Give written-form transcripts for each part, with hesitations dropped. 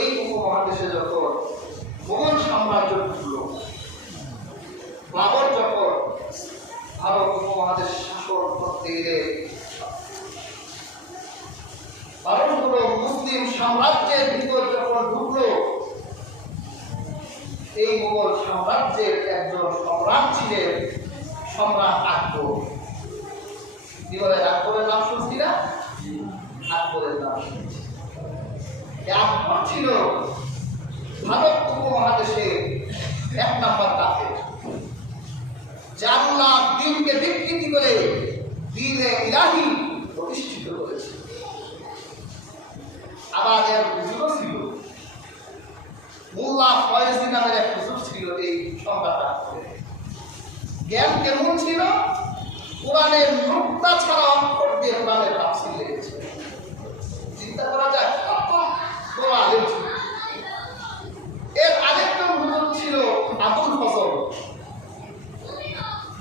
এই উপমহাদেশে যখন মোগল সাম্রাজ্য ঢুকল, বাবর যখন ভারত উপমহাদেশ শাসন করতে গেলে ভারতগুলো মুসলিম সাম্রাজ্যের ভিতর যখন ঢুকলো, এই মোগল সাম্রাজ্যের একজন সম্রাট ছিলেন সম্রাট আকবর। কি বলে? আকবরের নাম শুনছি না? আকবরের নাম শুনছি। আকবর ছিল ভারত উপমহাদেশে এক নাম্বার কাফের, যে আল্লাহ দ্বীনকে বিকৃতি করে দ্বীনে ইলাহি প্রতিষ্ঠিত করেছে। আবার এর হুজুরও ছিল, মোল্লা ফয়েজি নামের এক হুজুর ছিল এই সম্রাট আকবরের। জ্ঞান কেমন ছিল? কোরআনের নুক্তা ছাড়া অক্ষর দিয়ে কোরআনের তাফসীর লিখেছে। চিন্তা করা যায় কত বড় আলেম ছিল। এর আরেকজন হুজুর ছিল আবুল ফজল।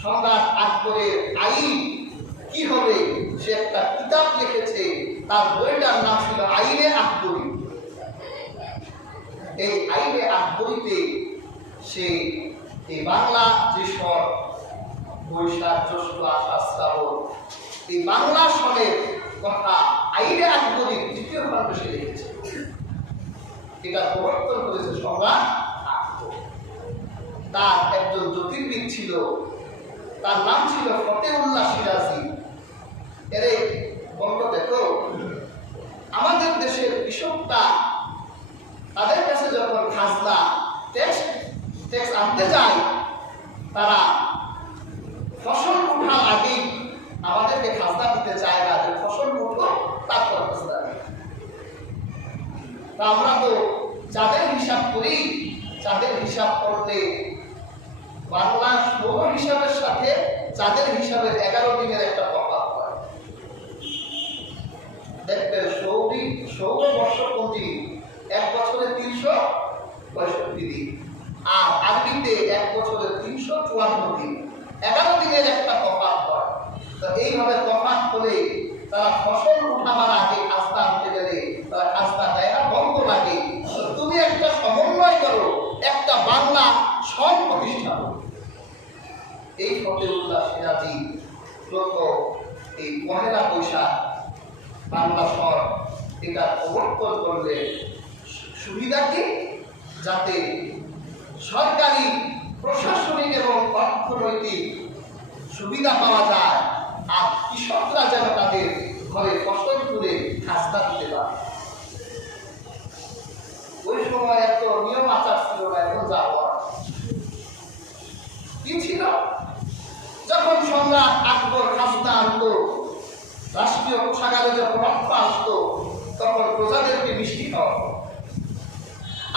সম্রাট আকবরের আইন কি হবে সে একটা কিতাব লিখেছে, তার বইটার নাম ছিল আইনে আকবরী। এই আইনে আকবরীতে সে এই বাংলা যে সর বৈশাখ জ্যৈষ্ঠ আষাঢ় শ্রাবণ এই বাংলা সনের কথা আইনে আকবরী দ্বিতীয় খণ্ডে সে লিখেছে। এটা প্রবর্তন করেছে সম্রাট আকবর। তার একজন জ্যোতির্বিদ ছিল, তার নাম ছিল ফতেউল্লাহ সিরাজি। এরে বলতো, দেখো আমাদের দেশের কৃষকটা তাদের কাছে যখন খাজনা ট্যাক্স আনতে যায়, তারা ফসল উঠার আগেই আমাদেরকে খাজনা দিতে চায় না, যে ফসল উঠো তারপর খাজনা। তা আমরা তো যাদের হিসাব করি, যাদের হিসাব করলে বাংলা সৌর হিসাবের সাথে যাদের হিসাবের 11 দিনের একটা তফাৎ হয়। দেখতে সৌর বর্ষপঞ্জি 1 বছরে 365 দিন, আর আরবিতে 1 বছরে 354 দিন, 11 দিনের একটা তফাৎ হয়। তো এইভাবে তফাৎ হলে তারা ফসল উঠাবার আগে খাজনা আনতে গেলে তারা খাজনা দেয় না, বন্ধ লাগে। তুমি একটা সমন্বয় করো, একটা বাংলা সন প্রতিষ্ঠা করো। এই ফতেউল্লাহ সিরাজি প্রথম এই 1 বৈশাখ বাংলা সন এটা প্রবর্তন করলে সুবিধা কি? যাতে সরকারি প্রশাসনিক এবং অর্থনৈতিক সুবিধা পাওয়া যায়, আর কৃষকরা যেন তাদের ঘরে ফসল তুলে খাজনা দিতে পারে। ওই সময় এত নিয়ম আচার ছিল না, এখন যা কি ছিল? যখন সম্রাট আকবর খাজনা আনতো, রাষ্ট্রীয় কোষাগারে যখন অর্থ আসতো, তখন প্রজাদেরকে মিষ্টি খাওয়া হতো।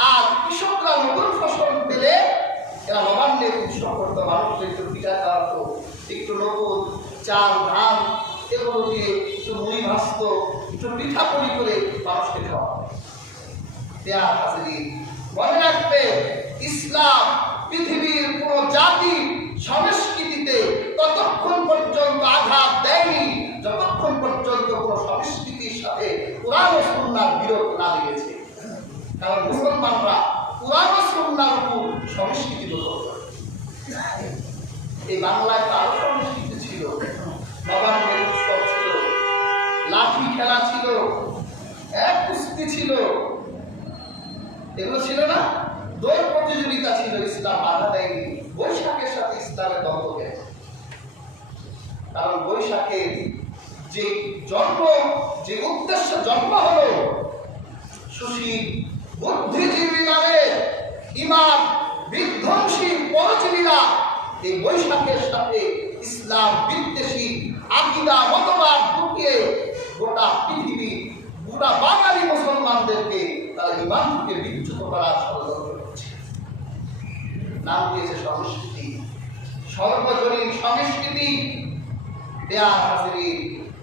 আর কৃষকরা নতুন ফসল পেলে এরা নবান্নে উৎসব করতো, মানুষকে একটু পিঠা খাওয়াতো, একটু নতুন চাল ধান এগুলো দিয়ে একটু মুড়ি ভাজতো, একটু পিঠা পুলি করে মানুষকে খাওয়াতো। মনে রাখবে, ইসলাম পৃথিবীর কোন জাতি সংস্কৃতিতে ততক্ষণ পর্যন্ত আঘাত দেয়নি যতক্ষণ পর্যন্ত কোন সংস্কৃতির সাথে কোরআন ও সুন্নাহর বিরোধ না লেগেছে। কারণ মুসলমানরা কোরআন ও সুন্নাহর উপর সংস্কৃতি দখল করে। এই বাংলায় তো আরো সংস্কৃতি ছিল, নবান্নের উৎসব ছিল, লাঠি খেলা ছিল, কুস্তি ছিল, এগুলো ছিল না? দৌড় প্রতিযোগিতা ছিল, ইসলাম বাধা দেয়নি। বৈশাখের সাথে ইসলামের দ্বন্দ্ব গেছে, কারণ বৈশাখের যে জন্ম, যে উদ্দেশ্য জন্ম হলো সুশীল বুদ্ধিজীবী নামে ইমাম বিধ্বংসী পরজীবীরা এই বৈশাখের সাথে ইসলাম বিদ্বেষী আকিদা মতবাদ ঢুকিয়ে গোটা পৃথিবী, গোটা বাঙালি মুসলমানদেরকে তারা ইমান থেকে বিচ্যুত করার ষড়যন্ত্র করছে। নাম দিয়েছে সংস্কৃতি, সর্বজনীন সংস্কৃতি।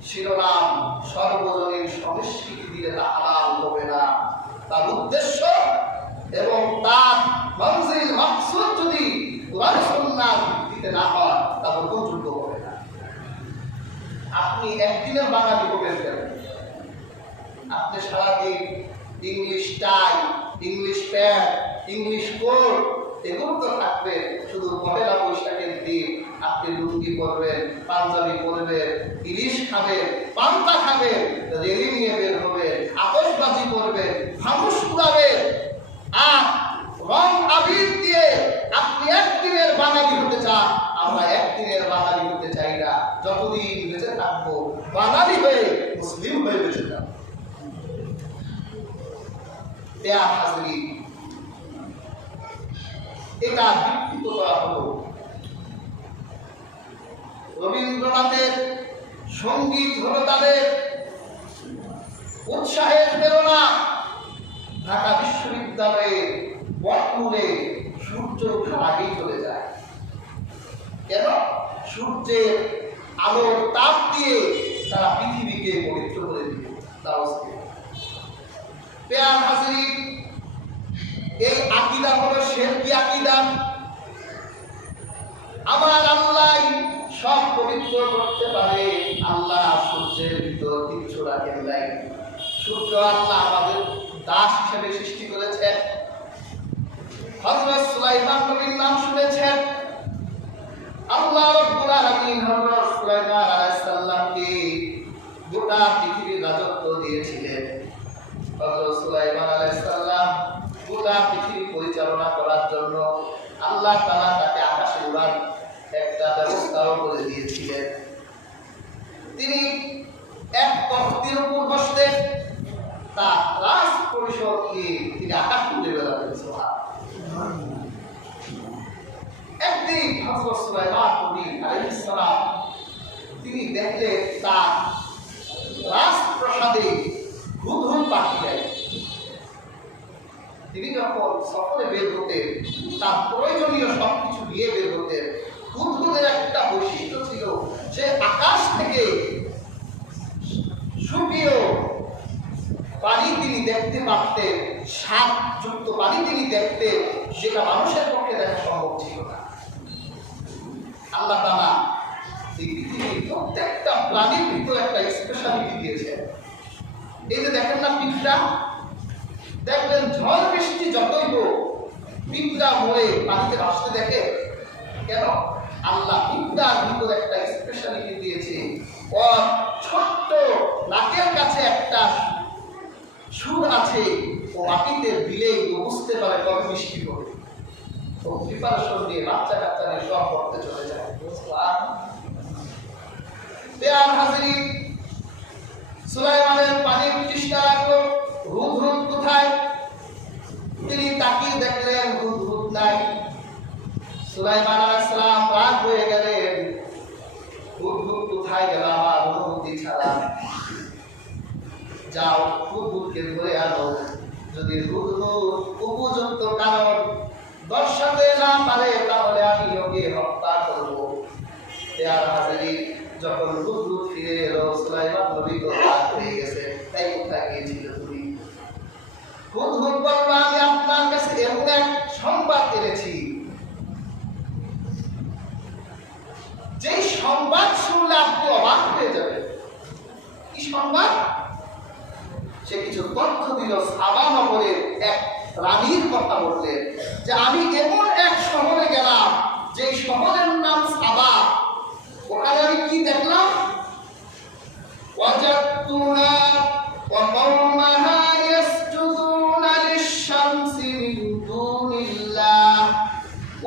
শিরোনাম সর্বজনীন সংস্কৃতি দিলে তা হালাল হবে না। তার উদ্দেশ্য এবং তার মঞ্জিল মাকসুদ যদি কোরআন সুন্নাহর ভিত্তিতে না হয়, তা গ্রহণযোগ্য হবে না। আপনি একদিনের বাঙালি হবেন কেন? আপনি সারাদিন ইংলিশ টাই, ইংলিশ প্যান্ট, ইংলিশ কোট, এগুলো তো থাকবে। শুধু পহেলা বৈশাখের দিন আপনি লুঙ্গি পরবেন, পাঞ্জাবি পরবেন, ইলিশ খাবেন, পান্তা খাবেন, রেলি নিয়ে বের হবেন, আতশবাজি করবেন, ফানুস উড়াবেন, আর রং আবির দিয়ে আপনি একদিনের বাঙালি হতে চান। আমরা একদিনের বাঙালি হতে চাই না। যতদিন বেঁচে থাকবো বাঙালি হয়ে, মুসলিম হয়ে বেঁচে থাকবো। এটা বিকৃত করা হলো। রবীন্দ্রনাথের সঙ্গীত হলো তাদের উৎসাহের প্রেরণা। ঢাকা বিশ্ববিদ্যালয়ে বটমূলে সূর্য ওঠার আগেই চলে যায়। কেন? সূর্যের আলোর তাপ দিয়ে তারা পৃথিবীকে পবিত্র করে দিবে। পেয়ার হাজির, এই আকীদা হলো শিরকি আকীদা। আমার আল্লাহ সব পবিত্র করতে পারে। আল্লাহ সূর্যের ভিতর কিচ্ছু রাখেন নাই। সূর্য আল্লাহ আমাদের দাস হিসেবে সৃষ্টি করেছেন। হযরত সুলাইমান নবীর নাম শুনেছেন। আল্লাহ রাব্বুল আলামিন হযরত সুলাইমান আলাইহিস সালামকে গোটা পৃথিবীর রাজত্ব দিয়েছিলেন। হযরত সুলাইমান আলাইহিস সালাম গোটা পৃথিবী পরিচালনা করার জন্য আল্লাহ তাআলা তাকে আকাশে উড়ার একটা ব্যবস্থাও করে দিয়েছিলেন। তিনি এক তখতির উপর বসতেন, তার রাজ পরিষদ নিয়ে তিনি আকাশ উড়ে বেড়াতেন। একদিন হযরত সুলাইমান নবী আলাইহিস সালাম তিনি দেখলেন তার রাজপ্রাসাদে হুদহুদ পাখি নাই। তিনি যখন সফরে বের হতেন, তার প্রয়োজনীয় সবকিছু নিয়ে বের হতেন। হুদহুদের একটা বৈশিষ্ট্য ছিল, সে আকাশ থেকে সুপ্রিয় পানি তিনি দেখতে পারতেন, স্বাদযুক্ত পানি তিনি দেখতেন, যেটা মানুষের পক্ষে দেখা সম্ভব ছিল না। আল্লাহ তাআলা এই পৃথিবীর প্রত্যেকটা প্রাণীর ভিতরে একটা স্পেশালিটি দিয়েছেন। এই যে দেখেন না পিঁপড়া, দেখবেন ঝড় বৃষ্টি যতই হোক পিঁপড়া মরে পানিতে ভাসতে দেখে। কেন? আল্লাহ পিঁপড়ার ভিতরে একটা স্পেশালিটি দিয়েছে। ওর ছোট্ট নাকের কাছে একটা সুর আছে, ও মাটিতে দিলেই ও বুঝতে পারে কত বৃষ্টি হবে। ও প্রিপারেশন দিয়ে বাচ্চা কাচ্চা নিয়ে সব করতে চলে যায়। পেয়ার হাজির, সুলাইমানের পানির তৃষ্ণা লাগলো। হুদহুদ কোথায়? তিনি তাকিয়ে দেখলেন হুদহুদ নাই। সুলাইমান আলাইহিস সালাম রাগ হয়ে গেলেন, হুদহুদ কোথায় গেল আমার অনুমতি ছাড়া? যাও হুদহুদকে ধরে আনো। যদি হুদহুদ উপযুক্ত কারণ দর্শাতে না পারে তাহলে আমি ওকে হত্যা করব। পেয়ার হাজির, যখন হুদহুদ ফিরে এলো, সুলাইমান নবী তো রাগ হয়ে গেছে। তাই কোথায় গিয়েছিল তুমি? হুদহুদ বলল, আমি আপনার কাছে এমন এক সংবাদ এনেছি, যে সংবাদ শুনলে আপনি অবাক হয়ে যাবেন। কি সংবাদ? সে কিছু তথ্য দিল। সাবা নগরের এক রানীর কথা বললেন যে আমি এমন এক শহরে গেলাম, যে শহরের নাম সাবা। ওখানে আমি কি দেখলাম? ওয়াজাদতুহা ওয়া কওমাহা ইয়াসজুদুনা লিশ-শামসি মিন দুনিল্লাহ।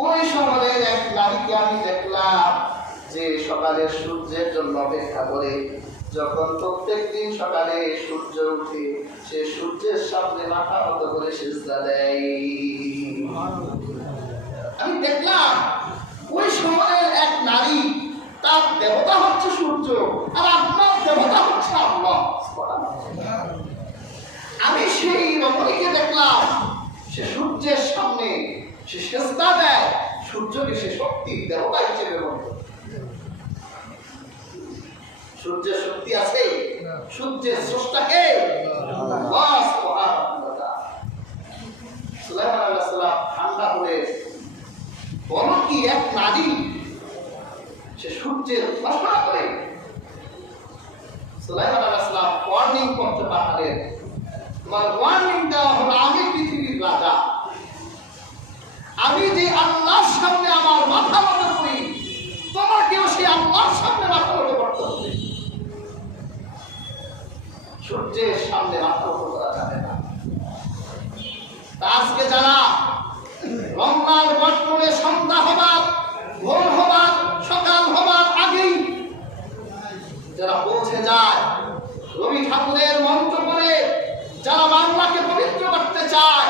ওই শহরের এক নারীকে আমি দেখলাম, যে সকালে সূর্যের জন্য অপেক্ষা করে। যখন প্রত্যেক দিন সকালে সূর্য উঠে, সে সূর্যের সামনে মাথা নত করে সিজদা দেয়। আমি দেখলাম ওই শহরের এক নারী, তার দেবতা হচ্ছে সূর্য, আর আপনার দেবতা হচ্ছে আল্লাহ। আমি সেই রমণীকে দেখলাম, সে সূর্যের সামনে সে সিজদা দেয়, সূর্যকে সে শক্তির দেবতা হিসেবে মনে করে। সূর্যের শক্তি আছে? সূর্যের স্রষ্টা কে? আল্লাহ সুবহানাহু ওয়া তাআলা। সুলাইমান আলাইহিস সালাম ঠান্ডা হয়ে বলো কি এক নারী সে সূর্যের উপাসনা করে? সুলাইমান আলাইহিস সালাম ওয়ার্নিং করতে পাঠালেন, তোমার ওয়ার্নিং দেওয়া হলো আমি পৃথিবীর রাজা, আমি যে আল্লাহর সামনে আমার মাথা নত করি, তোমাকেও সেই আল্লাহর সামনে মাথা নত করতে হবে। সূর্যের সামনে মাথা নত করা যাবে না। আজকে যারা রমজান বর্তমানে সন্ধ্যা হবার, ভোর হবার, সকাল হবার আগেই যারা পৌঁছে যায় রবি ঠাকুরের মন্ত্র করে, যারা বাংলাকে পবিত্র করতে চায়,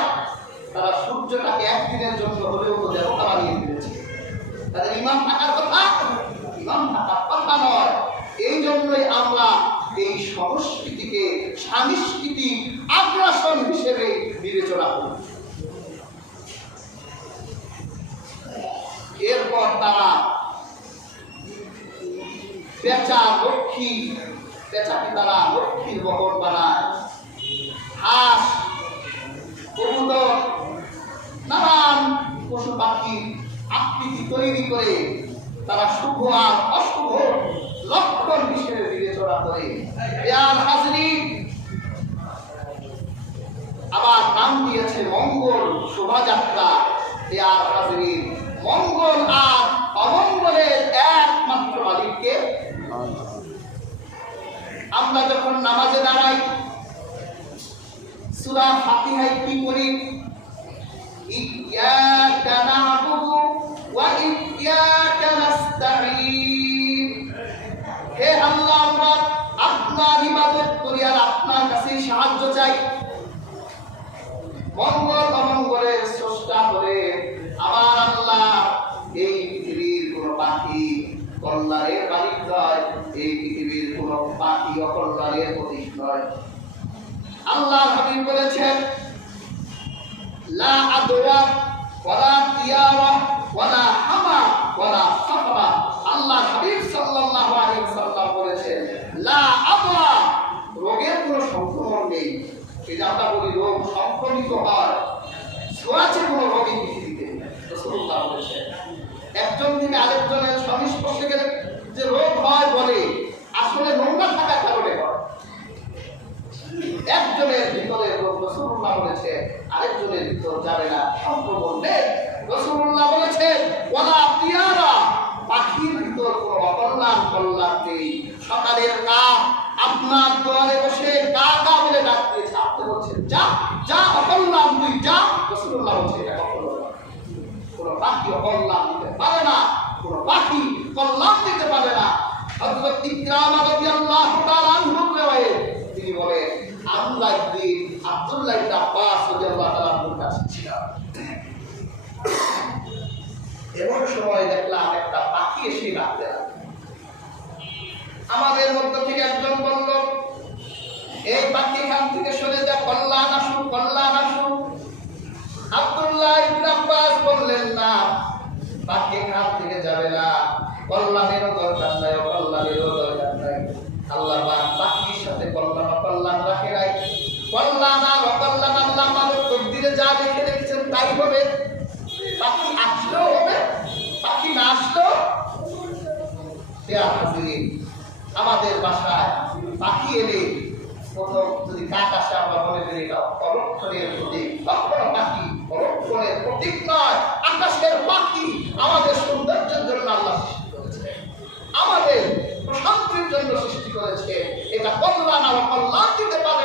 তারা সূর্যটাকে একদিনের জন্য হলেও তো দেবতা বানিয়ে দিয়েছে। তাদের ইমান থাকার কথা, ইমান থাকার কথা নয়। এই জন্যই আমরা এই সংস্কৃতিকে সাংস্কৃতিক আগ্রাসন হিসেবে বিবেচনা করি। এরপর তারা পেঁচা লক্ষ্মী, পেঁচাকে তারা লক্ষ্মীর বহন বানায়, হাঁস, কবুতর, নানান পশু পাখি আকৃতি তৈরি করে তারা শুভ আর অশুভ লক্ষণ হিসেবে বিবেচনা করে। আর হাজরিন, আবার নাম দিয়েছে মঙ্গল শোভাযাত্রা। আর হাজরিন, মঙ্গল আর অমঙ্গলের একমাত্র মালিককে। আমরা যখন নামাজে দাঁড়াই সূরা ফাতিহায় কি করি? ইয়্যাকা না'বুদু ওয়া ইয়্যাকা নাস্তাঈন। হে আল্লাহ, আমরা আপনার ইবাদত করি আর আপনার কাছে সাহায্য চাই। মঙ্গল অমঙ্গলের স্রষ্টা হলে আমার আল্লাহ। এই পৃথিবীর কোন পাখি কল্যাণের মালিক নয়, এই পৃথিবীর কোন পাখি অকল্যাণের প্রতীক নয়। আল্লাহ হাবিব বলেছেন, লা আদওয়া ওয়ালা তিয়ারা ওয়ালা হামা ওয়ালা সাফরা। আল্লাহ হাবিব সাল্লাল্লাহু আলাইহি ওয়াসাল্লাম বলেছেন, লা আদওয়া, রোগের কোনো সংক্রমণ নেই। এই যে আমরা বলি রোগ সংক্রমিত হয়, ছোঁয়াচে কোনো রোগী পৃথিবীতে রাসূলুল্লাহ বলেছেন। একজন থেকে আরেকজনের সংস্পর্শে গেলে যে রোগ হয় বলে, আসলে নোংরা থাকার কারণে হয়। একজনের ভিতরে রোগ রাসূলুল্লাহ বলেছে, আরেকজনের ভিতর যাবে না, সংক্রমণ নেই। রাসূলুল্লাহ বলেছেন, ওয়ালা তিয়ারা, পাখির ভিতর কোনো অকল্যাণ কল্যাণ নেই। সকালের কাক আপনার দুয়ারে বসে কা কা বলে ডাক দিয়েছে, আপনি বলছেন যা যা, অকল্যাণ তুই যা। রাসূলুল্লাহ বলছে এটা অকল্যাণ। কোনো পাখি অকল্যাণ দিতে পারে না, কোনো পাখি কল্যাণ দিতে পারে না। হযরত ইকরামা রাদিয়াল্লাহু তাআলা আনহু রওয়ায়ে তিনি বলেন, আমরা একদিন আব্দুল্লাহ ইবনে আব্বাস রাদিয়াল্লাহু তাআলা আনহুর কাছে ছিলাম। এমন সময় দেখলাম একটা পাখি এসে ডাকতে লাগলো। আমাদের মধ্য থেকে একজন বলল, এই পাখি এখান থেকে সরে যা, কল্যাণ আসুক, কল্যাণ আসুক। আব্দুল্লাহ ইবনে আব্বাস বললেন, না, পাখি এখান থেকে যাবে না, কল্যাণেরও দরকার নাই, অকল্যাণেরও দরকার নাই। আল্লাহ পাখির সাথে কল্যাণ অকল্যাণ রাখে নাই। কল্যাণ আর অকল্যাণ আল্লাহ মানব তকদিরে যা লিখে রেখেছেন তাই হবে। পাখি আসলেও হবে, পাখি না আসলেও। আমাদের বাসায় পাখি এলে প্রথম যদি কাক আসে আমরা মনে করি এটা অলক্ষণের প্রতীক। কখনো পাখি অলক্ষণের প্রতীক নয়। আকাশের পাখি আমাদের সৌন্দর্যের জন্য আল্লাহ সৃষ্টি করেছে, আমাদের প্রশান্তির জন্য সৃষ্টি করেছে। এটা কল্যাণ আর অকল্যাণ দিতে পারে